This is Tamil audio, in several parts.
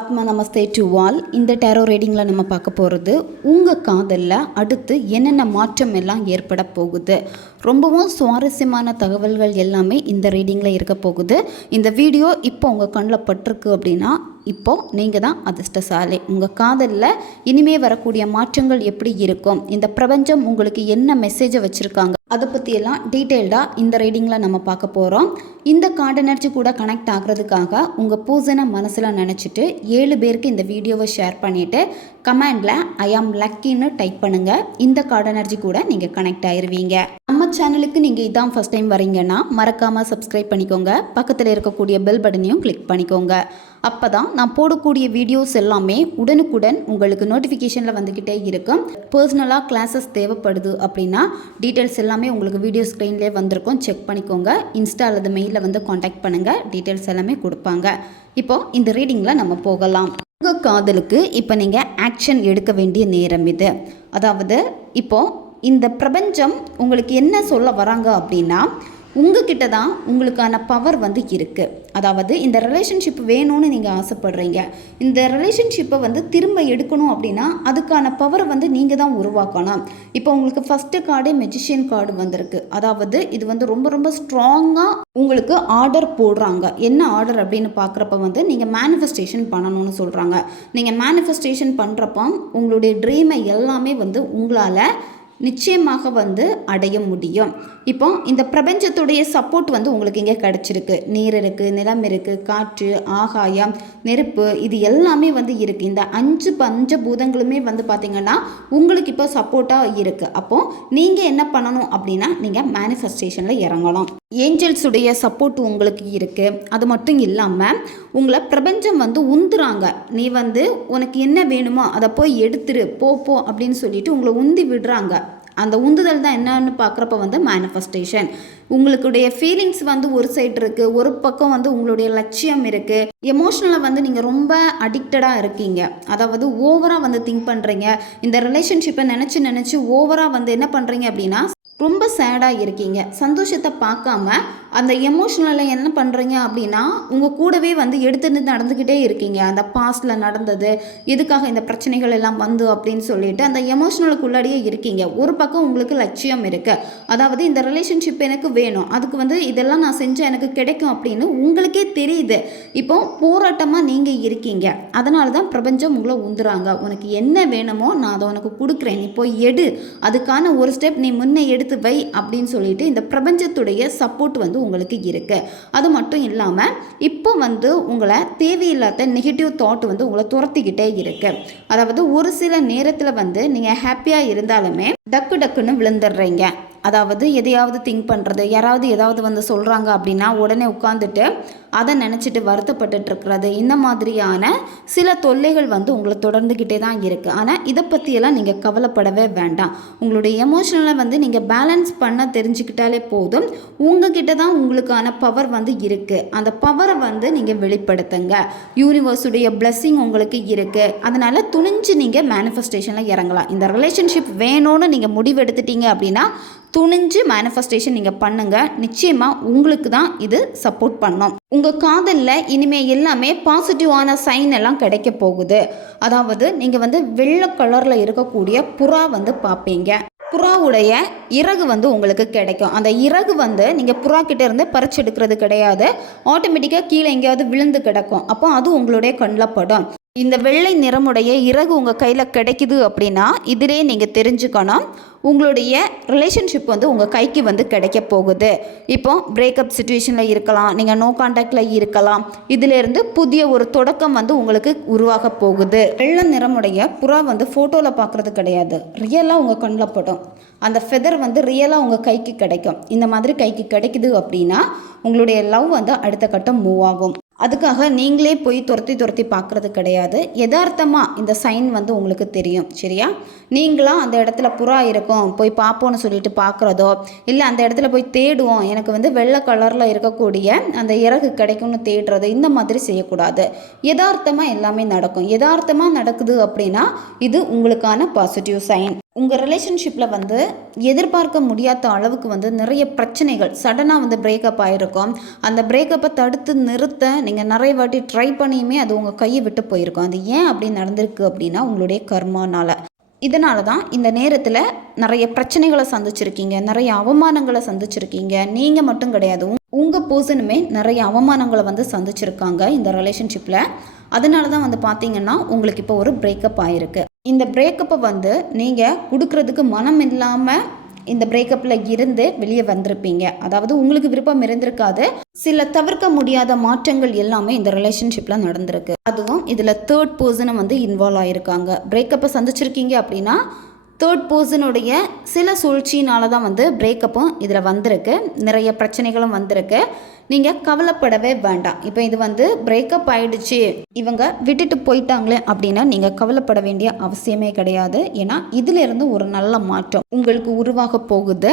ஆத்மா நமஸ்தே டு வால் இந்த டேரோ ரீடிங்கில் நம்ம பார்க்க போகிறது உங்கள் காதலில் அடுத்து என்னென்ன மாற்றம் எல்லாம் ஏற்பட போகுது? ரொம்பவும் சுவாரஸ்யமான தகவல்கள் எல்லாமே இந்த ரீடிங்கில் இருக்க போகுது. இந்த வீடியோ இப்போ உங்கள் கண்ணில் பட்டிருக்கு அப்படின்னா இப்போ நீங்கள் தான் அதிர்ஷ்டசாலி. உங்கள் காதலில் இனிமே வரக்கூடிய மாற்றங்கள் எப்படி இருக்கும்? இந்த பிரபஞ்சம் உங்களுக்கு என்ன மெசேஜை வச்சுருக்காங்க? அதை பற்றியெல்லாம் டீட்டெயில்டாக இந்த ரீடிங்கில் நம்ம பார்க்க போகிறோம் இந்த கார்டு எனர்ஜி கூட கனெக்ட் ஆகிறதுக்காக உங்கள் பூசனை மனசில் நினச்சிட்டு ஏழு பேருக்கு இந்த வீடியோவை ஷேர் பண்ணிவிட்டு கமெண்டில் ஐ ஆம் லக்கின்னு டைப் பண்ணுங்கள் இந்த கார்டு எனர்ஜி கூட நீங்கள் கனெக்ட் ஆயிடுவீங்க சேனலுக்கு நீங்கள் இதான் ஃபஸ்ட் டைம் வரீங்கன்னா மறக்காமல் சப்ஸ்கிரைப் பண்ணிக்கோங்க. பக்கத்தில் இருக்கக்கூடிய பெல் பட்டனையும் கிளிக் பண்ணிக்கோங்க. அப்போ தான் நான் போடக்கூடிய வீடியோஸ் எல்லாமே உடனுக்குடன் உங்களுக்கு நோட்டிஃபிகேஷனில் வந்துக்கிட்டே இருக்கும். பர்சனலாக கிளாஸஸ் தேவைப்படுது அப்படின்னா டீட்டெயில்ஸ் எல்லாமே உங்களுக்கு வீடியோ ஸ்க்ரீன்லேயே வந்திருக்கும். செக் பண்ணிக்கோங்க. இன்ஸ்டா அல்லது மெயிலில் வந்து காண்டாக்ட் பண்ணுங்கள் டீட்டெயில்ஸ் எல்லாமே கொடுப்பாங்க. இப்போ இந்த ரீடிங்கில் நம்ம போகலாம். உங்கள் காதலுக்கு இப்போ நீங்கள் ஆக்ஷன் எடுக்க வேண்டிய நேரம் இது. அதாவது இப்போது இந்த பிரபஞ்சம் உங்களுக்கு என்ன சொல்ல வராங்க அப்படின்னா உங்ககிட்ட தான் உங்களுக்கான பவர் வந்து இருக்குது அதாவது இந்த ரிலேஷன்ஷிப் வேணும்னு நீங்கள் ஆசைப்படுறீங்க. இந்த ரிலேஷன்ஷிப்பை வந்து திரும்ப எடுக்கணும் அப்படின்னா அதுக்கான பவரை வந்து நீங்கள் தான் உருவாக்கணும். இப்போ உங்களுக்கு ஃபஸ்ட்டு கார்டே மெஜிஷியன் கார்டு வந்திருக்கு. அதாவது இது வந்து ரொம்ப ரொம்ப ஸ்ட்ராங்காக உங்களுக்கு ஆர்டர் போடுறாங்க. என்ன ஆர்டர் அப்படின்னு பார்க்குறப்ப வந்து நீங்கள் மேனிஃபெஸ்டேஷன் பண்ணணும்னு சொல்கிறாங்க நீங்கள் மேனிஃபெஸ்டேஷன் பண்ணுறப்ப உங்களுடைய ட்ரீமை எல்லாமே வந்து உங்களால் நிச்சயமாக வந்து அடைய முடியும். இப்போ இந்த பிரபஞ்சத்துடைய சப்போர்ட் வந்து உங்களுக்கு இங்கே கிடச்சிருக்கு. நீர் இருக்குது நிலம் இருக்குது காற்று ஆகாயம் நெருப்பு இது எல்லாமே வந்து இருக்குது இந்த அஞ்சு பஞ்ச பூதங்களுமே வந்து பார்த்திங்கன்னா உங்களுக்கு இப்போ சப்போர்ட்டாக இருக்குது அப்போது நீங்கள் என்ன பண்ணணும் அப்படின்னா நீங்கள் மேனிஃபெஸ்டேஷனில் இறங்கணும். ஏஞ்சல்ஸுடைய சப்போர்ட் உங்களுக்கு இருக்குது அது மட்டும் இல்லாமல் உங்களை பிரபஞ்சம் வந்து உந்துறாங்க. நீ வந்து உனக்கு என்ன வேணுமோ அதை போய் எடுத்துரு போ போ அப்படின்னு சொல்லிட்டு உங்களை உந்தி விடுறாங்க. அந்த உந்துதல் தான் என்னன்னு பார்க்குறப்ப வந்து மேனிஃபெஸ்டேஷன் உங்களுடைய ஃபீலிங்ஸ் வந்து ஒரு சைடு இருக்குது ஒரு பக்கம் வந்து உங்களுடைய லட்சியம் இருக்குது எமோஷ்னலாக வந்து நீங்கள் ரொம்ப அடிக்டடாக இருக்கீங்க. அதாவது ஓவராக வந்து திங்க் பண்ணுறீங்க இந்த ரிலேஷன்ஷிப்பை நினச்சி நினச்சி ஓவராக வந்து என்ன பண்ணுறீங்க அப்படின்னா ரொம்ப சேடாக இருக்கீங்க. சந்தோஷத்தை பார்க்காம அந்த எமோஷ்னலில் என்ன பண்ணுறீங்க அப்படின்னா உங்கள் கூடவே வந்து எடுத்துட்டு நடந்துக்கிட்டே இருக்கீங்க. அந்த பாஸ்டில் நடந்தது எதுக்காக இந்த பிரச்சனைகள் எல்லாம் வந்து அப்படின்னு சொல்லிட்டு அந்த எமோஷ்னலுக்குள்ளாடியே இருக்கீங்க. ஒரு பக்கம் உங்களுக்கு லட்சியம் இருக்குது அதாவது இந்த ரிலேஷன்ஷிப் எனக்கு வேணும். அதுக்கு வந்து இதெல்லாம் நான் செஞ்சால் எனக்கு கிடைக்கும் அப்படின்னு உங்களுக்கே தெரியுது. இப்போ போராட்டமாக நீங்கள் இருக்கீங்க. அதனால தான் பிரபஞ்சம் உங்களை உந்துறாங்க. உனக்கு என்ன வேணுமோ நான் அதை உனக்கு கொடுக்குறேன். நீ போய் எடு. அதுக்கான ஒரு ஸ்டெப் நீ முன்னே எடுத்து வை அப்படின்னு சொல்லிட்டு இந்த பிரபஞ்சத்துடைய சப்போர்ட் வந்து உங்களுக்கு இருக்குது அது மட்டும் இல்லாமல் இப்போ வந்து உங்களை தேவையில்லாத நெகட்டிவ் தாட் வந்து உங்களை துரத்திக்கிட்டே இருக்குது அதாவது ஒரு சில நேரத்தில் வந்து நீங்கள் ஹாப்பியாக இருந்தாலுமே டக்கு டக்குன்னு விழுந்துடுறீங்க. அதாவது எதையாவது திங்க் பண்ணுறது யாராவது ஏதாவது வந்து சொல்கிறாங்க அப்படின்னா உடனே உட்காந்துட்டு அதை நினச்சிட்டு வருத்தப்பட்டுட்டு இருக்கிறது இந்த மாதிரியான சில தொல்லைகள் வந்து உங்களை தொடர்ந்துக்கிட்டே தான் இருக்குது ஆனால் இதை பற்றியெல்லாம் நீங்கள் கவலைப்படவே வேண்டாம். உங்களுடைய எமோஷனலை வந்து நீங்கள் பேலன்ஸ் பண்ண தெரிஞ்சுக்கிட்டாலே போதும். உங்ககிட்ட தான் உங்களுக்கான பவர் வந்து இருக்குது அந்த பவரை வந்து நீங்கள் வெளிப்படுத்துங்க. யூனிவர்ஸுடைய blessing உங்களுக்கு இருக்குது அதனால் துணிஞ்சு நீங்கள் மேனிஃபெஸ்டேஷனில் இறங்கலாம். இந்த ரிலேஷன்ஷிப் வேணும்னு நீங்கள் முடிவெடுத்துட்டீங்க அப்படின்னா துணிஞ்சு மேனிஃபெஸ்டேஷன் நீங்கள் பண்ணுங்கள் நிச்சயமாக உங்களுக்கு தான் இது சப்போர்ட் பண்ணோம். உங்கள் காதலில் இனிமேல் எல்லாமே பாசிட்டிவான சைன் எல்லாம் கிடைக்க போகுது. அதாவது நீங்கள் வந்து வெள்ளை கலரில் இருக்கக்கூடிய புறா வந்து பார்ப்பீங்க. புறாவுடைய இறகு வந்து உங்களுக்கு கிடைக்கும். அந்த இறகு வந்து நீங்கள் புறா கிட்டே இருந்து பறிச்சு எடுக்கிறது கிடையாது. ஆட்டோமேட்டிக்காக கீழே எங்கேயாவது விழுந்து கிடக்கும். அப்போ அது உங்களுடைய கண்ணில் படும். இந்த வெள்ளை நிறமுடைய இறகு உங்கள் கையில் கிடைக்குது அப்படின்னா இதிலே நீங்கள் தெரிஞ்சுக்கணும் உங்களுடைய ரிலேஷன்ஷிப் வந்து உங்கள் கைக்கு வந்து கிடைக்க போகுது. இப்போ பிரேக்கப் சுச்சுவேஷனில் இருக்கலாம் நீங்கள் நோ கான்டாக்டில் இருக்கலாம் இதிலேருந்து புதிய ஒரு தொடக்கம் வந்து உங்களுக்கு உருவாக போகுது. வெள்ளை நிறமுடைய புறா வந்து ஃபோட்டோவில் பார்க்குறது கிடையாது. ரியலாக உங்கள் கண்ணில் படும். அந்த ஃபெதர் வந்து ரியலாக உங்கள் கைக்கு கிடைக்கும். இந்த மாதிரி கைக்கு கிடைக்குது அப்படின்னா உங்களுடைய லவ் வந்து அடுத்த கட்டம் மூவ் ஆகும். அதுக்காக நீங்களே போய் துரத்தி துரத்தி பார்க்குறது கிடையாது. யதார்த்தமாக இந்த சைன் வந்து உங்களுக்கு தெரியும். சரியா? நீங்களாம் அந்த இடத்துல புறா இருக்கும். போய் பார்ப்போன்னு சொல்லிட்டு பார்க்குறதோ இல்லை அந்த இடத்துல போய் தேடுவோம். எனக்கு வந்து வெள்ளை கலரில் இருக்கக்கூடிய அந்த இறகு கிடைக்கும்னு தேடுறது இந்த மாதிரி செய்யக்கூடாது. யதார்த்தமாக எல்லாமே நடக்கும். யதார்த்தமாக நடக்குது அப்படின்னா இது உங்களுக்கான பாசிட்டிவ் சைன் உங்கள் ரிலேஷன்ஷிப்பில் வந்து எதிர்பார்க்க முடியாத அளவுக்கு வந்து நிறைய பிரச்சனைகள் சடனாக வந்து பிரேக்கப் ஆகிருக்கும் அந்த பிரேக்கப்பை தடுத்து நிறுத்த நீங்கள் நிறைய வாட்டி ட்ரை பண்ணியுமே அது உங்கள் கையை விட்டு போயிருக்கும். அது ஏன் அப்படி நடந்திருக்கு அப்படின்னா உங்களுடைய கர்மானால். இதனால தான் இந்த நேரத்தில் நிறைய பிரச்சனைகளை சந்திச்சிருக்கீங்க நிறைய அவமானங்களை சந்திச்சிருக்கீங்க. நீங்கள் மட்டும் கிடையாது உங்கள் பர்சனுமே நிறைய அவமானங்களை வந்து சந்திச்சிருக்காங்க இந்த ரிலேஷன்ஷிப்பில் அதனால தான் வந்து பார்த்தீங்கன்னா உங்களுக்கு இப்போ ஒரு பிரேக்கப் ஆயிருக்கு. இந்த பிரேக்கப்பை வந்து நீங்கள் கொடுக்குறதுக்கு மனம் இல்லாமல் இந்த பிரேக்கப்பில் இருந்து வெளியே வந்திருப்பீங்க. அதாவது உங்களுக்கு விருப்பம் இருந்திருக்காது. சில தவிர்க்க முடியாத மாற்றங்கள் எல்லாமே இந்த ரிலேஷன்ஷிப்பில் நடந்திருக்கு. அதுவும் இதில் தேர்ட் பர்சனும் வந்து இன்வால்வ் ஆகிருக்காங்க பிரேக்கப்பை சந்திச்சிருக்கீங்க அப்படின்னா தேர்ட் பர்சனுடைய சில சூழ்ச்சியினால தான் வந்து பிரேக்கப்பும் இதில் வந்திருக்கு. நிறைய பிரச்சனைகளும் வந்திருக்கு. நீங்கள் கவலைப்படவே வேண்டாம். இப்போ இது வந்து பிரேக்கப் ஆயிடுச்சு. இவங்க விட்டுட்டு போயிட்டாங்களே அப்படின்னா நீங்கள் கவலைப்பட வேண்டிய அவசியமே கிடையாது. ஏன்னா இதிலிருந்து ஒரு நல்ல மாற்றம் உங்களுக்கு உருவாக போகுது.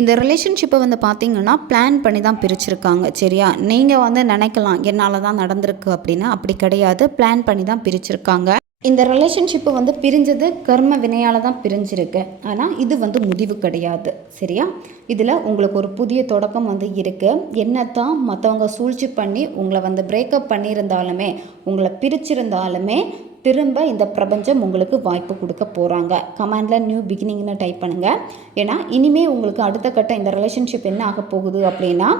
இந்த ரிலேஷன்ஷிப்பை வந்து பார்த்தீங்கன்னா பிளான் பண்ணி தான் பிரிச்சிருக்காங்க. சரியா? நீங்கள் வந்து நினைக்கலாம் என்னால் தான் நடந்திருக்கு அப்படின்னா அப்படி கிடையாது. பிளான் பண்ணி தான் பிரிச்சிருக்காங்க. இந்த ரிலேஷன்ஷிப்பு வந்து பிரிஞ்சது கர்ம வினையால் தான் பிரிஞ்சிருக்கு. ஆனால் இது வந்து முடிவு கிடையாது. சரியா? இதில் உங்களுக்கு ஒரு புதிய தொடக்கம் வந்து இருக்குது என்னத்தான் மற்றவங்க சூழ்ச்சி பண்ணி உங்களை வந்து பிரேக்கப் பண்ணியிருந்தாலுமே உங்களை பிரிச்சிருந்தாலுமே திரும்ப இந்த பிரபஞ்சம் உங்களுக்கு வாய்ப்பு கொடுக்க போகிறாங்க கமாண்டில் நியூ பிகினிங்னு டைப் பண்ணுங்கள் ஏன்னா இனிமேல் உங்களுக்கு அடுத்த கட்ட இந்த ரிலேஷன்ஷிப் என்ன ஆக போகுது அப்படின்னா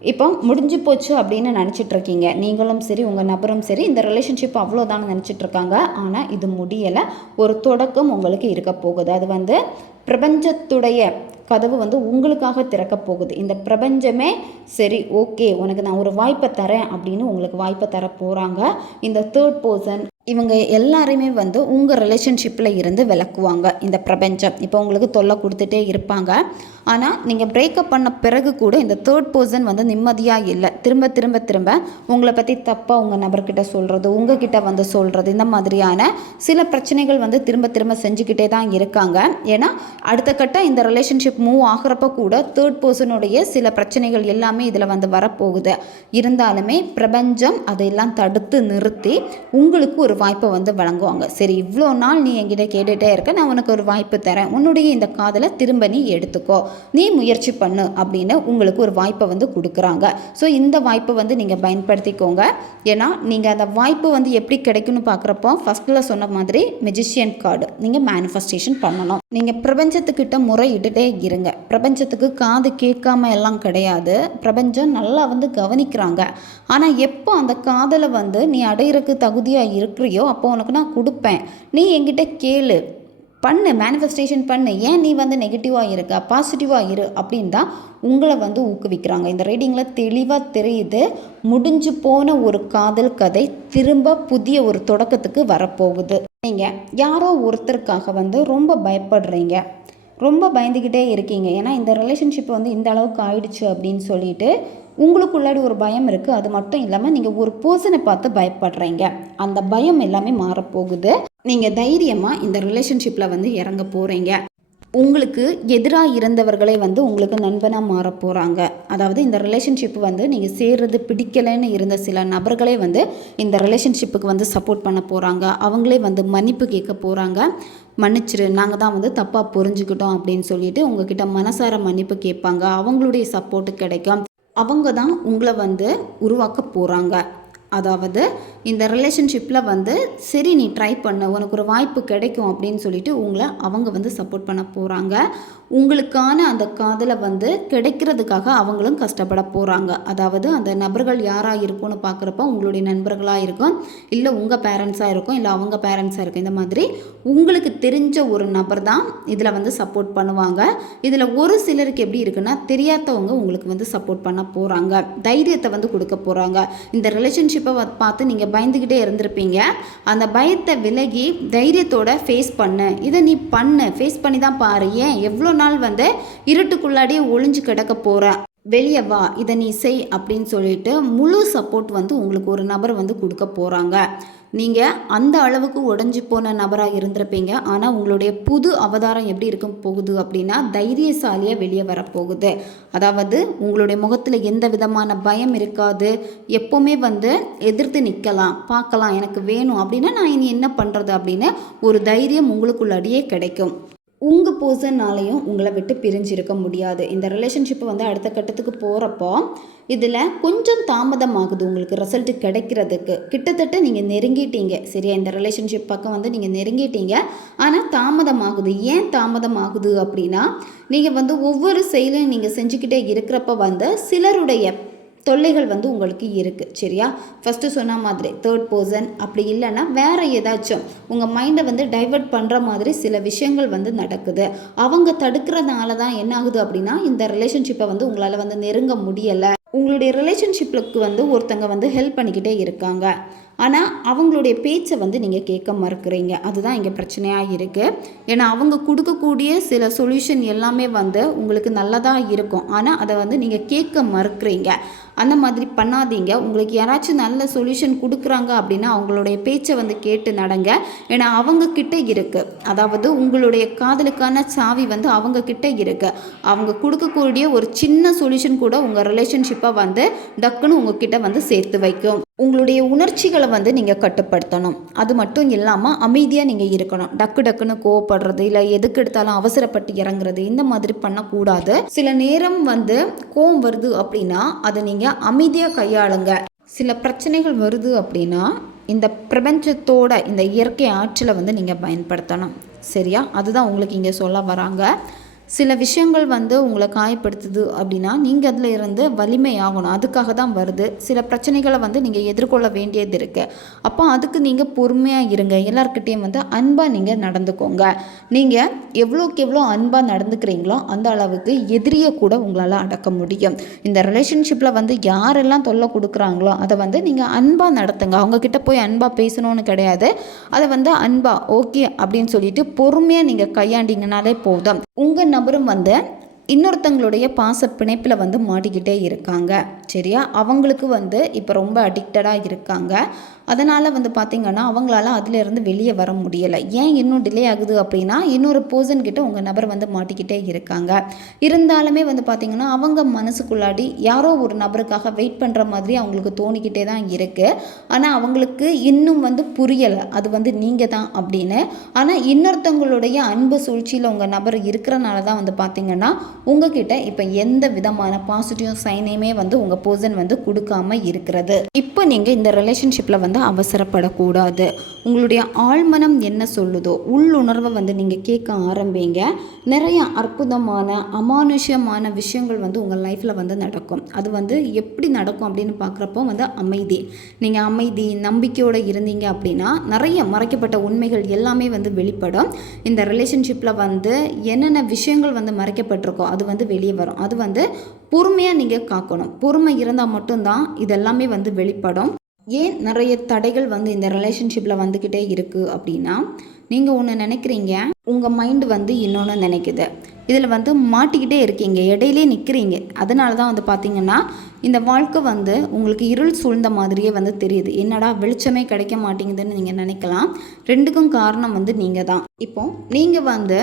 இப்போ முடிஞ்சு போச்சு அப்படின்னு நினச்சிட்டு இருக்கீங்க நீங்களும் சரி உங்கள் நபரும் சரி இந்த ரிலேஷன்ஷிப் அவ்வளோதான் நினச்சிட்டு இருக்காங்க ஆனால் இது முடியலை. ஒரு தொடக்கம் உங்களுக்கு இருக்க போகுது. அது வந்து பிரபஞ்சத்துடைய கதவு வந்து உங்களுக்காக திறக்க போகுது. இந்த பிரபஞ்சமே சரி ஓகே உனக்கு நான் ஒரு வாய்ப்பை தரேன் அப்படின்னு உங்களுக்கு வாய்ப்பை தர போகிறாங்க இந்த தேர்ட் பர்சன் இவங்க எல்லாருமே வந்து உங்கள் ரிலேஷன்ஷிப்பில் இருந்து விளக்குவாங்க. இந்த பிரபஞ்சம். இப்போ உங்களுக்கு தொல்லை கொடுத்துட்டே இருப்பாங்க. ஆனால் நீங்கள் பிரேக்கப் பண்ண பிறகு கூட இந்த தேர்ட் பர்சன் வந்து நிம்மதியாக இல்லை. திரும்ப திரும்ப திரும்ப உங்களை பற்றி தப்பாக உங்கள் நபர்கிட்ட சொல்கிறது உங்ககிட்ட வந்து சொல்கிறது இந்த மாதிரியான சில பிரச்சனைகள் வந்து திரும்ப திரும்ப செஞ்சுக்கிட்டே தான் இருக்காங்க. ஏன்னா அடுத்த கட்ட இந்த ரிலேஷன்ஷிப் மூவ் ஆகிறப்ப கூட தேர்ட் பர்சனுடைய சில பிரச்சனைகள் எல்லாமே இதில் வந்து வரப்போகுது. இருந்தாலுமே பிரபஞ்சம் அதையெல்லாம் தடுத்து நிறுத்தி உங்களுக்கு ஒரு வாய்ப்பை வந்து வழங்குவாங்க. சரி இவ்வளோ நாள் நீ என்கிட்ட கேட்டுகிட்டே இருக்க நான் உனக்கு ஒரு வாய்ப்பு தரேன். உன்னுடைய இந்த காதலை திரும்ப நீ எடுத்துக்கோ. நீ முயற்சி பண்ணு அப்படின்னு உங்களுக்கு ஒரு வாய்ப்பை வந்து கொடுக்குறாங்க. ஸோ இந்த வாய்ப்பை வந்து நீங்கள் பயன்படுத்திக்கோங்க. ஏன்னா நீங்கள் அந்த வாய்ப்பு வந்து எப்படி கிடைக்கும்னு பார்க்குறப்போ ஃபஸ்ட்டில் சொன்ன மாதிரி மெஜிஷியன் கார்டு நீங்கள் மேனிஃபெஸ்டேஷன் பண்ணணும். நீங்கள் பிரபஞ்சத்துக்கிட்ட முறையிட்டுட்டே இருங்க. பிரபஞ்சத்துக்கு காது கேட்காம எல்லாம் கிடையாது. பிரபஞ்சம் நல்லா வந்து கவனிக்கிறாங்க. ஆனால் எப்போ அந்த காதலை வந்து நீ அடையிறக்கு தகுதியாக இருக்கிறியோ அப்போ உனக்கு நான் கொடுப்பேன். நீ என்கிட்ட கேளு. பண்ணு மேனிஃபெஸ்டேஷன் பண்ணு. ஏன் நீ வந்து நெகட்டிவாக இருக்க? பாசிட்டிவாக இரு அப்படின்னு தான் உங்களை வந்து ஊக்குவிக்கிறாங்க. இந்த ரீடிங்கில் தெளிவாக தெரியுது. முடிஞ்சு போன ஒரு காதல் கதை திரும்ப புதிய ஒரு தொடக்கத்துக்கு வரப்போகுது. நீங்கள் யாரோ ஒருத்தருக்காக வந்து ரொம்ப பயப்படுறீங்க. ரொம்ப பயந்துக்கிட்டே இருக்கீங்க. ஏன்னா இந்த ரிலேஷன்ஷிப் வந்து இந்த அளவுக்கு ஆயிடுச்சு அப்படின்னு சொல்லிட்டு உங்களுக்குள்ளாடி ஒரு பயம் இருக்குது அது மட்டும் இல்லாமல் நீங்கள் ஒரு பர்சனை பார்த்து பயப்படுறீங்க. அந்த பயம் எல்லாமே மாறப்போகுது. நீங்கள் தைரியமாக இந்த ரிலேஷன்ஷிப்பில் வந்து இறங்க போகிறீங்க உங்களுக்கு எதிராக இருந்தவர்களே வந்து உங்களுக்கு நண்பனாக மாற போகிறாங்க அதாவது இந்த ரிலேஷன்ஷிப் வந்து நீங்கள் சேர்றது பிடிக்கலைன்னு இருந்த சில நபர்களே வந்து இந்த ரிலேஷன்ஷிப்புக்கு வந்து சப்போர்ட் பண்ண போகிறாங்க அவங்களே வந்து மன்னிப்பு கேட்க போகிறாங்க மன்னிச்சிரு நாங்கள் தான் வந்து தப்பாக புரிஞ்சுக்கிட்டோம் அப்படின்னு சொல்லிட்டு உங்ககிட்ட மனசார மன்னிப்பு கேட்பாங்க. அவங்களுடைய சப்போர்ட்டு கிடைக்கும். அவங்க தான் உங்களை வந்து உருவாக்க போகிறாங்க அதாவது இந்த ரிலேஷன்ஷிப்பில் வந்து சரி நீ ட்ரை பண்ண. உனக்கு ஒரு வாய்ப்பு கிடைக்கும் அப்படின்னு சொல்லிட்டு உங்களை அவங்க வந்து சப்போர்ட் பண்ண போகிறாங்க உங்களுக்கான அந்த காதலை வந்து கிடைக்கிறதுக்காக அவங்களும் கஷ்டப்பட போகிறாங்க அதாவது அந்த நபர்கள் யாராக இருக்கும்னு பார்க்குறப்ப உங்களுடைய நண்பர்களாக இருக்கும் இல்லை உங்கள் பேரண்ட்ஸாக இருக்கும் இல்லை அவங்க பேரண்ட்ஸாக இருக்கும். இந்த மாதிரி உங்களுக்கு தெரிஞ்ச ஒரு நபர் தான் இதில் வந்து சப்போர்ட் பண்ணுவாங்க. இதில் ஒரு சிலருக்கு எப்படி இருக்குன்னா தெரியாதவங்க உங்களுக்கு வந்து சப்போர்ட் பண்ண போகிறாங்க தைரியத்தை வந்து கொடுக்க போகிறாங்க இந்த ரிலேஷன்ஷிப்பை பார்த்து நீங்கள் பயந்துக்கிட்டே இருந்திருப்பீங்க. அந்த பயத்தை விலகி தைரியத்தோட ஃபேஸ் பண்ணு. இதை நீ பண்ணு. ஃபேஸ் பண்ணி தான் பாரு. ஏன்? எவ்வளோ நாள் வந்து இருட்டுக்குள்ளாடியே ஒளிஞ்சு கிடக்க போகிற வெளியே வா இதை நீ செய் அப்படின்னு சொல்லிட்டு முழு சப்போர்ட் வந்து உங்களுக்கு ஒரு நபர் வந்து கொடுக்க போகிறாங்க நீங்கள் அந்த அளவுக்கு உடஞ்சி போன நபராக இருந்திருப்பீங்க. ஆனால் உங்களுடைய புது அவதாரம் எப்படி இருக்க போகுது அப்படின்னா தைரியசாலியாக வெளியே வரப்போகுது அதாவது உங்களுடைய முகத்தில் எந்த விதமான பயம் இருக்காது. எப்போவுமே வந்து எதிர்த்து நிற்கலாம் பார்க்கலாம் எனக்கு வேணும் அப்படின்னா நான் இனி என்ன பண்ணுறது அப்படின்னு ஒரு தைரியம் உங்களுக்குள்ளாடியே கிடைக்கும். உங்கள் பர்சன்னாலையும் உங்களை விட்டு பிரிஞ்சிருக்க முடியாது. இந்த ரிலேஷன்ஷிப்பை வந்து அடுத்த கட்டத்துக்கு போகிறப்போ இதில் கொஞ்சம் தாமதமாகுது உங்களுக்கு ரிசல்ட் கிடைக்கிறதுக்கு. கிட்டத்தட்ட நீங்கள் நெருங்கிட்டீங்க. சரியா? இந்த ரிலேஷன்ஷிப் பக்கம் வந்து நீங்கள் நெருங்கிட்டீங்க. ஆனால் தாமதமாகுது. ஏன் தாமதமாகுது அப்படின்னா நீங்கள் வந்து ஒவ்வொரு செயலையும் நீங்கள் செஞ்சுக்கிட்டே இருக்கிறப்ப வந்து சிலருடைய தொல்லைகள் வந்து உங்களுக்கு இருக்குது சரியா? ஃபஸ்ட்டு சொன்ன மாதிரி தேர்ட் பர்சன் அப்படி இல்லைன்னா வேறு ஏதாச்சும் உங்கள் மைண்டை வந்து டைவர்ட் பண்ணுற மாதிரி சில விஷயங்கள் வந்து நடக்குது. அவங்க தடுக்கிறதுனால தான் என்ன ஆகுது அப்படின்னா இந்த ரிலேஷன்ஷிப்பை வந்து உங்களால் வந்து நெருங்க முடியலை. உங்களுடைய ரிலேஷன்ஷிப்புக்கு வந்து ஒருத்தங்க வந்து ஹெல்ப் பண்ணிக்கிட்டே இருக்காங்க. ஆனால் அவங்களுடைய பேச்சை வந்து நீங்கள் கேட்க மறுக்கிறீங்க. அதுதான் இங்கே பிரச்சனையாக இருக்குது ஏன்னா அவங்க கொடுக்கக்கூடிய சில சொல்யூஷன் எல்லாமே வந்து உங்களுக்கு நல்லதாக இருக்கும். ஆனால் அதை வந்து நீங்கள் கேட்க மறுக்கிறீங்க. அந்த மாதிரி பண்ணாதீங்க. உங்களுக்கு யாராச்சும் நல்ல சொல்யூஷன் கொடுக்குறாங்க அப்படின்னா அவங்களுடைய பேச்சை வந்து கேட்டு நடங்க. ஏன்னா அவங்கக்கிட்ட இருக்குது அதாவது உங்களுடைய காதலுக்கான சாவி வந்து அவங்க கிட்ட இருக்குது அவங்க கொடுக்கக்கூடிய ஒரு சின்ன சொல்யூஷன் கூட உங்கள் ரிலேஷன்ஷிப்பை வந்து டக்குன்னு உங்ககிட்ட வந்து சேர்த்து வைக்கும். உங்களுடைய உணர்ச்சிகளை வந்து நீங்கள் கட்டுப்படுத்தணும். அது மட்டும் இல்லாமல் அமைதியாக நீங்கள் இருக்கணும். டக்கு டக்குன்னு கோவப்படுறது இல்லை எதுக்கு எடுத்தாலும் அவசரப்பட்டு இறங்குறது இந்த மாதிரி பண்ணக்கூடாது. சில நேரம் வந்து கோவம் வருது அப்படின்னா அதை நீங்கள் அமைதியாக கையாளுங்க. சில பிரச்சனைகள் வருது அப்படின்னா இந்த பிரபஞ்சத்தோட இந்த இயற்கை ஆற்றலை வந்து நீங்கள் பயன்படுத்தணும். சரியா? அதுதான் உங்களுக்கு இங்கே சொல்ல வராங்க. சில விஷயங்கள் வந்து உங்களை காயப்படுத்துது அப்படின்னா நீங்கள் அதில் இருந்து வலிமையாகணும் அதுக்காக தான் வருது. சில பிரச்சனைகளை வந்து நீங்கள் எதிர்கொள்ள வேண்டியது இருக்குது அப்போ அதுக்கு நீங்கள் பொறுமையாக இருங்க. எல்லாருக்கிட்டேயும் வந்து அன்பாக நீங்கள் நடந்துக்கோங்க. நீங்கள் எவ்வளோக்கு எவ்வளோ அன்பாக நடந்துக்கிறீங்களோ அந்த அளவுக்கு எதிரியை கூட உங்களால் அடக்க முடியும். இந்த ரிலேஷன்ஷிப்பில் வந்து யாரெல்லாம் தொல்லை கொடுக்குறாங்களோ அதை வந்து நீங்கள் அன்பாக நடத்துங்க. அவங்கக்கிட்ட போய் அன்பாக பேசணும்னு கிடையாது. அதை வந்து அன்பாக ஓகே அப்படின்னு சொல்லிட்டு பொறுமையாக நீங்கள் கையாண்டிங்கனாலே போதும். உங்கள் நபரும் வந்து இன்னொருத்தங்களுடைய பாச பிணைப்பில் வந்து மாட்டிக்கிட்டே இருக்காங்க. சரியா? அவங்களுக்கு வந்து இப்போ ரொம்ப அடிக்டடாக இருக்காங்க. அதனால் வந்து பார்த்திங்கன்னா அவங்களால அதிலேருந்து வெளியே வர முடியலை. ஏன் இன்னும் டிலே ஆகுது அப்படின்னா இன்னொரு பர்சன் கிட்ட உங்கள் நபர் வந்து மாட்டிக்கிட்டே இருக்காங்க. இருந்தாலுமே வந்து பார்த்திங்கன்னா அவங்க மனசுக்குள்ளாடி யாரோ ஒரு நபருக்காக வெயிட் பண்ணுற மாதிரி அவங்களுக்கு தோணிக்கிட்டே தான் இருக்குது ஆனால் அவங்களுக்கு இன்னும் வந்து புரியலை. அது வந்து நீங்கள் தான் அப்படின்னு. ஆனால் இன்னொருத்தவங்களுடைய அன்பு சூழ்ச்சியில் உங்கள் நபர் இருக்கிறனால தான் வந்து பார்த்திங்கன்னா உங்ககிட்ட இப்போ எந்த விதமான பாசிட்டிவ் சைனையுமே வந்து உங்கள் பர்சன் வந்து கொடுக்காம இருக்கிறது. இப்போ நீங்கள் இந்த ரிலேஷன்ஷிப்பில் வந்து அவசரப்படக்கூடாது. உங்களுடைய ஆழ்மனம் என்ன சொல்லுதோ உள்ளுணர்வை வந்து நீங்கள் கேட்க ஆரம்பிங்க. நிறைய அற்புதமான அமானுஷ்யமான விஷயங்கள் வந்து உங்கள் லைஃப்பில் வந்து நடக்கும். அது வந்து எப்படி நடக்கும் அப்படின்னு பார்க்குறப்போ வந்து அமைதி. நீங்கள் அமைதி நம்பிக்கையோடு இருந்தீங்க அப்படின்னா நிறைய மறைக்கப்பட்ட உண்மைகள் எல்லாமே வந்து வெளிப்படும். இந்த ரிலேஷன்ஷிப்பில் வந்து என்னென்ன விஷயங்கள் வந்து மறைக்கப்பட்டிருக்கோ அது வந்து வெளியே வரும். அது வந்து பொறுமையாக நீங்கள் காக்கணும். பொறுமை இருந்தால் மட்டும்தான் இதெல்லாமே வந்து வெளிப்படும். ஏன் நிறைய தடைகள் வந்து இந்த ரிலேஷன்ஷிப்பில் வந்துக்கிட்டே இருக்குது அப்படின்னா நீங்கள் ஒன்று நினைக்கிறீங்க உங்கள் மைண்டு வந்து இன்னொன்று நினைக்குது. இதில் வந்து மாட்டிக்கிட்டே இருக்கீங்க இடையிலே நிற்கிறீங்க அதனால தான் வந்து பார்த்தீங்கன்னா இந்த வாழ்க்கை வந்து உங்களுக்கு இருள் சூழ்ந்த மாதிரியே வந்து தெரியுது. என்னடா வெளிச்சமே கிடைக்க மாட்டேங்குதுன்னு நீங்கள் நினைக்கலாம். ரெண்டுக்கும் காரணம் வந்து நீங்கள் தான் இப்போ நீங்கள் வந்து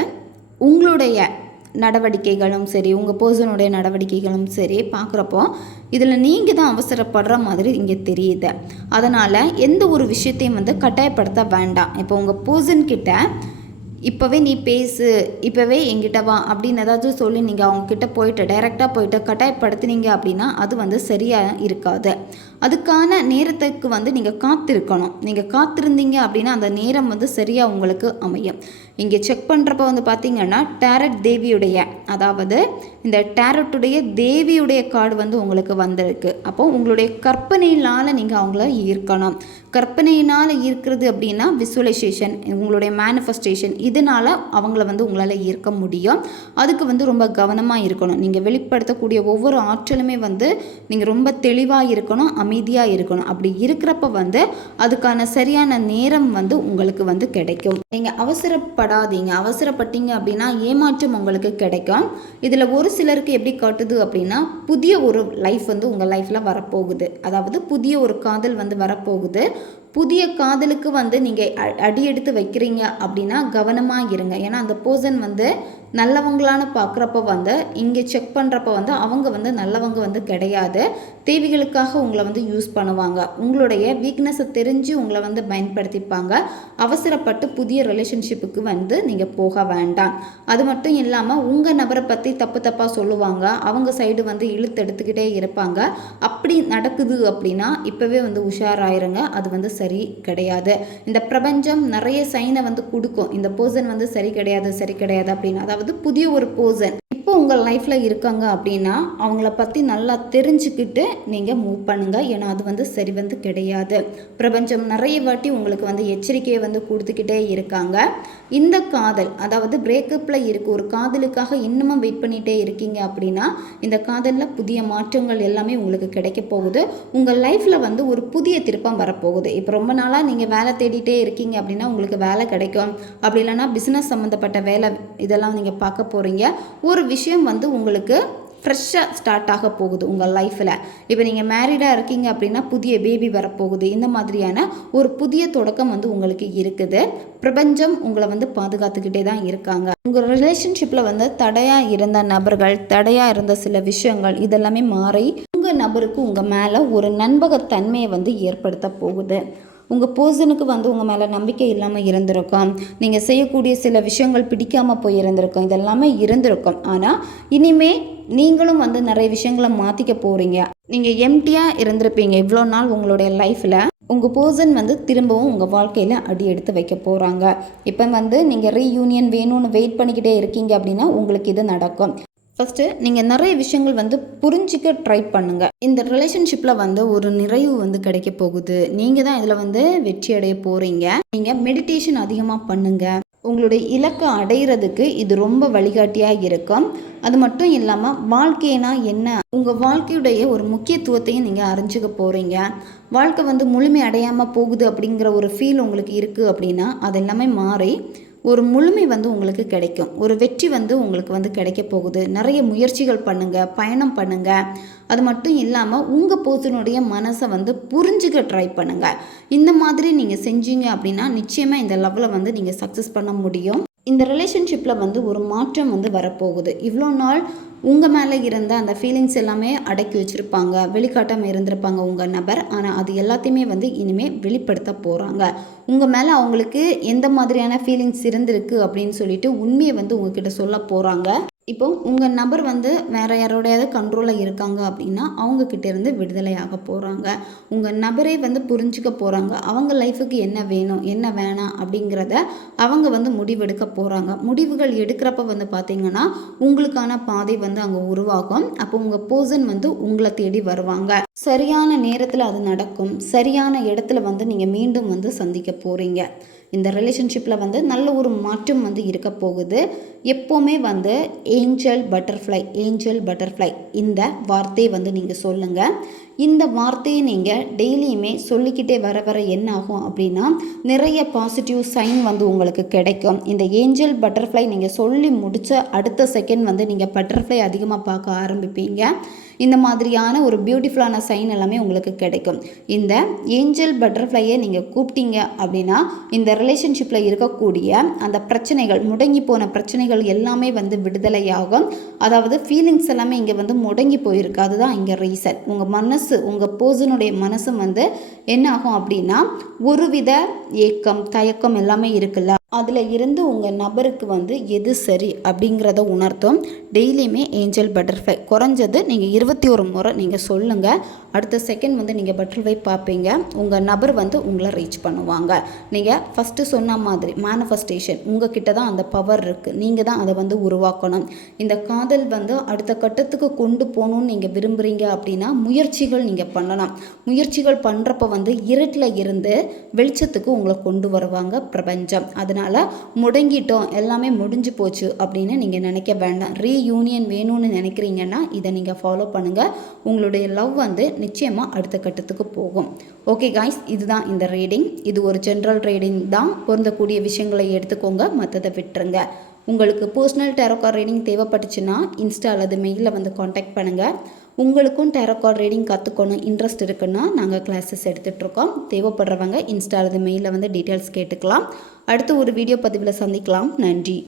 உங்களுடைய நடவடிக்கைகளும் சரி உங்கள் பர்சனுடைய நடவடிக்கைகளும் சரி பார்க்குறப்போ இதில் நீங்கள் தான் அவசரப்படுற மாதிரி இங்கே தெரியுது. அதனால் எந்த ஒரு விஷயத்தையும் வந்து கட்டாயப்படுத்த வேண்டாம். இப்போ உங்கள் பர்சன் கிட்ட இப்போவே நீ பேசு இப்போவே எங்கிட்ட வா அப்படின்னு ஏதாச்சும் சொல்லி நீங்கள் அவங்கக்கிட்ட போயிட்டு டைரெக்டாக போயிட்டு கட்டாயப்படுத்துனீங்க அப்படின்னா அது வந்து சரியாக இருக்காது. அதுக்கான நேரத்துக்கு வந்து நீங்கள் காத்திருக்கணும். நீங்கள் காத்திருந்தீங்க அப்படின்னா அந்த நேரம் வந்து சரியாக உங்களுக்கு அமையும். இங்கே செக் பண்ணுறப்ப வந்து பார்த்தீங்கன்னா டேரட் தேவியுடைய அதாவது இந்த டேரட்டுடைய தேவியுடைய கார்டு வந்து உங்களுக்கு வந்திருக்கு. அப்போ உங்களுடைய கற்பனையினால் நீங்கள் அவங்கள ஈர்க்கணும். கற்பனையினால் ஈர்க்கிறது அப்படின்னா விசுவலைசேஷன் உங்களுடைய மேனிஃபெஸ்டேஷன் இதனால் அவங்கள வந்து உங்களால் ஈர்க்க முடியும். அதுக்கு வந்து ரொம்ப கவனமாக இருக்கணும். நீங்கள் வெளிப்படுத்தக்கூடிய ஒவ்வொரு ஆற்றலுமே வந்து நீங்கள் ரொம்ப தெளிவாக இருக்கணும் அமை அமைதியாக இருக்கணும். அப்படி இருக்கிறப்ப வந்து அதுக்கான சரியான நேரம் வந்து உங்களுக்கு வந்து கிடைக்கும். நீங்கள் அவசரப்படாதீங்க. அவசரப்பட்டீங்க அப்படின்னா ஏமாற்றம் உங்களுக்கு கிடைக்கும். இதில் ஒரு சிலருக்கு எப்படி காட்டுது அப்படின்னா புதிய ஒரு லைஃப் வந்து உங்கள் லைஃப்பில் வரப்போகுது. அதாவது புதிய ஒரு காதல் வந்து வரப்போகுது. புதிய காதலுக்கு வந்து நீங்கள் அடி எடுத்து வைக்கிறீங்க அப்படின்னா கவனமாக இருங்க. ஏன்னா அந்த பர்சன் வந்து நல்லவங்களான்னு பார்க்குறப்ப வந்து இங்கே செக் பண்ணுறப்ப வந்து அவங்க வந்து நல்லவங்க வந்து கிடையாது. தேவைகளுக்காக உங்களை வந்து யூஸ் பண்ணுவாங்க. உங்களுடைய வீக்னஸை தெரிஞ்சு உங்களை வந்து பயன்படுத்திப்பாங்க. அவசரப்பட்டு புதிய ரிலேஷன்ஷிப்புக்கு வந்து நீங்கள் போக வேண்டாம். அது மட்டும் இல்லாமல் உங்கள் நபரை பற்றி தப்பு தப்பாக சொல்லுவாங்க. அவங்க சைடு வந்து இழுத்து எடுத்துக்கிட்டே இருப்பாங்க. அப்படி நடக்குது அப்படின்னா இப்போவே வந்து உஷாராயிருங்க. அது வந்து சரி கிடையாது. இந்த பிரபஞ்சம் நிறைய சைனை வந்து கொடுக்கும். இந்த போர்சன் வந்து சரி கிடையாது சரி கிடையாது அப்படின்னு. அதாவது புதிய ஒரு போர்சன் இப்போ உங்கள் லைஃப்பில் இருக்காங்க அப்படின்னா அவங்கள பற்றி நல்லா தெரிஞ்சுக்கிட்டு நீங்கள் மூவ் பண்ணுங்கள் ஏன்னா அது வந்து சரி வந்து கிடையாது. பிரபஞ்சம் நிறைய வாட்டி உங்களுக்கு வந்து எச்சரிக்கையை வந்து கொடுத்துக்கிட்டே இருக்காங்க. இந்த காதல் அதாவது பிரேக்கப்பில் இருக்கு ஒரு காதலுக்காக இன்னமும் வெயிட் பண்ணிகிட்டே இருக்கீங்க அப்படின்னா இந்த காதலில் புதிய மாற்றங்கள் எல்லாமே உங்களுக்கு கிடைக்க போகுது. உங்கள் லைஃப்பில் வந்து ஒரு புதிய திருப்பம் வரப்போகுது. இப்போ ரொம்ப நாளாக நீங்கள் வேலை தேடிட்டே இருக்கீங்க அப்படின்னா உங்களுக்கு வேலை கிடைக்கும். அப்படி இல்லைன்னா பிஸ்னஸ் சம்மந்தப்பட்ட வேலை இதெல்லாம் நீங்கள் பார்க்க போகிறீங்க ஒரு விஷயம் வந்து உங்களுக்கு ஃப்ரெஷ்ஷாக ஸ்டார்ட் ஆக போகுது உங்கள் லைஃப்பில் இப்போ நீங்கள் மேரீடாக இருக்கீங்க அப்படின்னா புதிய பேபி வரப்போகுது. இந்த மாதிரியான ஒரு புதிய தொடக்கம் வந்து உங்களுக்கு இருக்குது. பிரபஞ்சம் உங்களை வந்து பாதுகாத்துக்கிட்டே தான் இருக்காங்க. உங்கள் ரிலேஷன்ஷிப்பில் வந்து தடையாக இருந்த நபர்கள் தடையாக இருந்த சில விஷயங்கள் இதெல்லாமே மாறி உங்கள் நபருக்கு உங்கள் மேலே ஒரு நண்பகத்தன்மையை வந்து ஏற்படுத்த போகுது. உங்கள் பர்சனுக்கு வந்து உங்கள் மேலே நம்பிக்கை இல்லாமல் இருந்திருக்கும். நீங்கள் செய்யக்கூடிய சில விஷயங்கள் பிடிக்காமல் போய் இருந்திருக்கும். இதெல்லாமே இருந்திருக்கும். ஆனால் இனிமே நீங்களும் வந்து நிறைய விஷயங்களை மாற்றிக்க போகிறீங்க நீங்கள் எம்டியாக இருந்திருப்பீங்க இவ்வளோ நாள் உங்களுடைய லைஃப்பில் உங்கள் பர்சன் வந்து திரும்பவும் உங்கள் வாழ்க்கையில் அடி எடுத்து வைக்க போகிறாங்க இப்போ வந்து நீங்கள் ரீயூனியன் வேணும்னு வெயிட் பண்ணிக்கிட்டே இருக்கீங்க அப்படின்னா உங்களுக்கு இது நடக்கும். ஃபஸ்ட்டு நீங்கள் நிறைய விஷயங்கள் வந்து புரிஞ்சிக்க ட்ரை பண்ணுங்கள் இந்த ரிலேஷன்ஷிப்பில் வந்து ஒரு நிறைவு வந்து கிடைக்க போகுது. நீங்கள் தான் இதில் வந்து வெற்றி அடைய போகிறீங்க நீங்கள் மெடிடேஷன் அதிகமாக பண்ணுங்கள் உங்களுடைய இலக்கை அடையிறதுக்கு இது ரொம்ப வழிகாட்டியாக இருக்கும். அது மட்டும் இல்லாமல் வாழ்க்கைனா என்ன? உங்கள் வாழ்க்கையுடைய ஒரு முக்கியத்துவத்தையும் நீங்கள் அறிஞ்சுக்க போகிறீங்க வாழ்க்கை வந்து முழுமை அடையாமல் போகுது அப்படிங்கிற ஒரு ஃபீல் உங்களுக்கு இருக்குது அப்படின்னா அது எல்லாமே மாறி ஒரு முழுமை வந்து உங்களுக்கு கிடைக்கும். ஒரு வெற்றி வந்து உங்களுக்கு வந்து கிடைக்க போகுது. நிறைய முயற்சிகள் பண்ணுங்கள் பயணம் பண்ணுங்கள் அது மட்டும் இல்லாமல் உங்கள் போசனுடைய மனசை வந்து புரிஞ்சுக்க ட்ரை பண்ணுங்கள் இந்த மாதிரி நீங்கள் செஞ்சீங்க அப்படின்னா நிச்சயமாக இந்த லெவலில் வந்து நீங்கள் சக்ஸஸ் பண்ண முடியும். இந்த ரிலேஷன்ஷிப்பில் வந்து ஒரு மாற்றம் வந்து வரப்போகுது. இவ்வளோ நாள் உங்கள் மேலே இருந்த அந்த ஃபீலிங்ஸ் எல்லாமே அடக்கி வச்சுருப்பாங்க வெளிக்காட்டாமல் இருந்திருப்பாங்க உங்கள் நபர். ஆனால் அது எல்லாத்தையுமே வந்து இனிமேல் வெளிப்படுத்த போகிறாங்க உங்கள் மேலே அவங்களுக்கு எந்த மாதிரியான ஃபீலிங்ஸ் இருந்திருக்கு அப்படின்னு சொல்லிட்டு உண்மையை வந்து உங்ககிட்ட சொல்ல போகிறாங்க இப்போ உங்கள் நபர் வந்து வேறு யாரோடையாவது கண்ட்ரோலில் இருக்காங்க அப்படின்னா அவங்கக்கிட்டேருந்து விடுதலை ஆக போகிறாங்க உங்கள் நபரே வந்து புரிஞ்சிக்க போகிறாங்க அவங்க லைஃபுக்கு என்ன வேணும் என்ன வேணாம் அப்படிங்கிறத அவங்க வந்து முடிவெடுக்க போகிறாங்க முடிவுகள் எடுக்கிறப்ப வந்து பார்த்திங்கன்னா உங்களுக்கான பாதை வந்து அங்கே உருவாகும். அப்போ உங்கள் பர்சன் வந்து உங்களை தேடி வருவாங்க. சரியான நேரத்தில் அது நடக்கும். சரியான இடத்துல வந்து நீங்கள் மீண்டும் வந்து சந்திக்க போகிறீங்க இந்த ரிலேஷன்ஷிப்பில் வந்து நல்ல ஒரு மாற்றம் வந்து இருக்க போகுது. எப்போவுமே வந்து ஏஞ்சல் பட்டர்ஃப்ளை ஏஞ்சல் பட்டர்ஃப்ளை. இந்த வார்த்தையை வந்து நீங்கள் சொல்லுங்கள் இந்த வார்த்தையை நீங்கள் டெய்லியுமே சொல்லிக்கிட்டே வர வர என்ன ஆகும் அப்படின்னா நிறைய பாசிட்டிவ் சைன் வந்து உங்களுக்கு கிடைக்கும். இந்த ஏஞ்சல் பட்டர்ஃப்ளை நீங்கள் சொல்லி முடித்த அடுத்த செகண்ட் வந்து நீங்கள் பட்டர்ஃப்ளை அதிகமாக பார்க்க ஆரம்பிப்பீங்க. இந்த மாதிரியான ஒரு பியூட்டிஃபுல்லான சைன் எல்லாமே உங்களுக்கு கிடைக்கும். இந்த ஏஞ்சல் பட்டர்ஃப்ளையை நீங்கள் கூப்பிட்டீங்க அப்படின்னா இந்த ரிலேஷன்ஷிப்பில் இருக்கக்கூடிய அந்த பிரச்சனைகள் முடங்கி போன பிரச்சனைகள் எல்லாமே வந்து விடுதலையாகும். அதாவது ஃபீலிங்ஸ் எல்லாமே இங்கே வந்து முடங்கி போயிருக்கு. அதுதான் இங்கே ரீசன் உங்கள் மனசு உங்கள் பர்சனுடைய மனசு வந்து என்ன ஆகும் அப்படின்னா ஒருவித ஏக்கம் தயக்கம் எல்லாமே இருக்குல்ல? அதில் இருந்து உங்கள் நபருக்கு வந்து எது சரி அப்படிங்கிறத உணர்த்தும். டெய்லியுமே ஏஞ்சல் பட்டர்ஃப்ளை. குறைஞ்சது நீங்கள் இருபத்தி ஒரு முறை நீங்கள் சொல்லுங்கள் அடுத்த செகண்ட் வந்து நீங்கள் பட்டர்ஃப்ளை பார்ப்பீங்க. உங்கள் நபர் வந்து உங்களை ரீச் பண்ணுவாங்க. நீங்கள் ஃபஸ்ட்டு சொன்ன மாதிரி மேனிஃபெஸ்டேஷன் உங்கள் கிட்ட தான் அந்த பவர் இருக்குது நீங்கள் தான் அதை வந்து உருவாக்கணும். இந்த காதல் வந்து அடுத்த கட்டத்துக்கு கொண்டு போகணும்னு நீங்கள் விரும்புகிறீங்க அப்படின்னா முயற்சிகள் நீங்கள் பண்ணலாம். முயற்சிகள் பண்ணுறப்ப வந்து இருட்டில் இருந்து வெளிச்சத்துக்கு உங்களை கொண்டு வருவாங்க பிரபஞ்சம். அதனால் அதனால் முடங்கிட்டோம் எல்லாமே முடிஞ்சு போச்சு அப்படின்னு நீங்கள் நினைக்க வேண்டாம். ரீயூனியன் வேணும்னு நினைக்கிறீங்கன்னா இதை நீங்கள் ஃபாலோ பண்ணுங்கள் உங்களுடைய லவ் வந்து நிச்சயமாக அடுத்த கட்டத்துக்கு போகும். ஓகே காய்ஸ் இதுதான் இந்த ரீடிங் இது ஒரு ஜென்ரல் ரீடிங் தான். பொருந்தக்கூடிய விஷயங்களை எடுத்துக்கோங்க மற்றதை விட்டுருங்க. உங்களுக்கு பர்சனல் டேரோக்கார் ரீடிங் தேவைப்பட்டுச்சுன்னா இன்ஸ்டா அல்லது மெயிலில் வந்து காண்டாக்ட் பண்ணுங்கள் உங்களுக்கும் டேரக்கார்ட் ரீடிங் கற்றுக்கணும் இன்ட்ரெஸ்ட் இருக்குன்னா நாங்கள் கிளாஸஸ் எடுத்துகிட்ருக்கோம் தேவைப்படுறவங்க இன்ஸ்டா அல்லது மெயிலில் வந்து டீட்டெயில்ஸ் கேட்டுக்கலாம். அடுத்து ஒரு வீடியோ பதிவில் சந்திக்கலாம். நன்றி.